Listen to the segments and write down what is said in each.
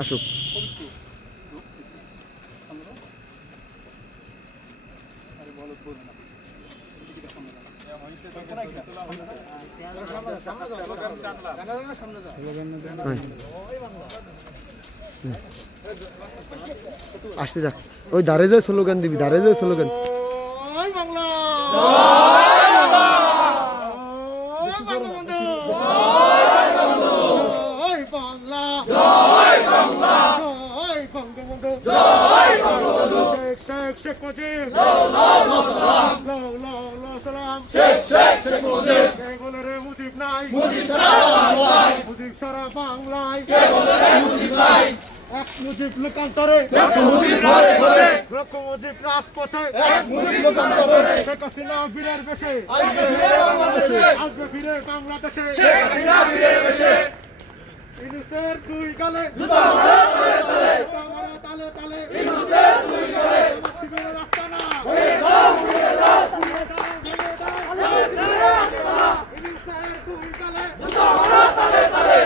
আসুক। আসতে থাক, ওই দাঁড়ে যায় স্লোগান দিবি, দাঁড়ে যায় স্লোগান। মুজিব লোকান্তরে, মুজিব রাজপথে, শেখ হাসিনা বীরের বেশে আসবে ফিরে বাংলাদেশে। ইনুসের দুই গালে তালে তালে, ইনুসের দুই গালে শিবিরের রাস্তা না, ইনুসের দুই গালে তালে তালে,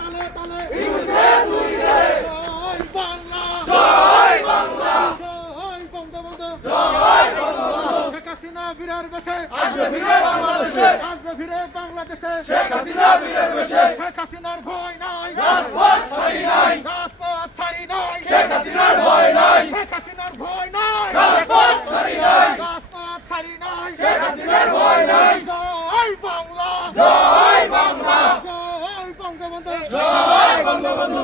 তালে তালে, ইনুসের দুই গালে। জয় বাংলা, জয় বাংলা, জয় বঙ্গবন্ধু, জয় বঙ্গবন্ধু। শেখ হাসিনা বীরের বেশে আসবে ফিরে বাংলাদেশে, আসবে ফিরে বাংলাদেশে। শেখ হাসিনা বীরের বেশে, শেখ হাসিনার ভয় নাই, রাজপথ ছাড়ি নাই, রাজপথ ছাড়ি নাই। শেখ হাসিনার ভয় নাই, শেখ হাসিনার ভয় নাই, রাজপথ ছাড়ি নাই, রাজপথ ছাড়ি নাই। শেখ হাসিনার ভয় নাই। জয় বাংলা, জয় বাংলা, জয় বঙ্গবন্ধু, জয় বঙ্গবন্ধু।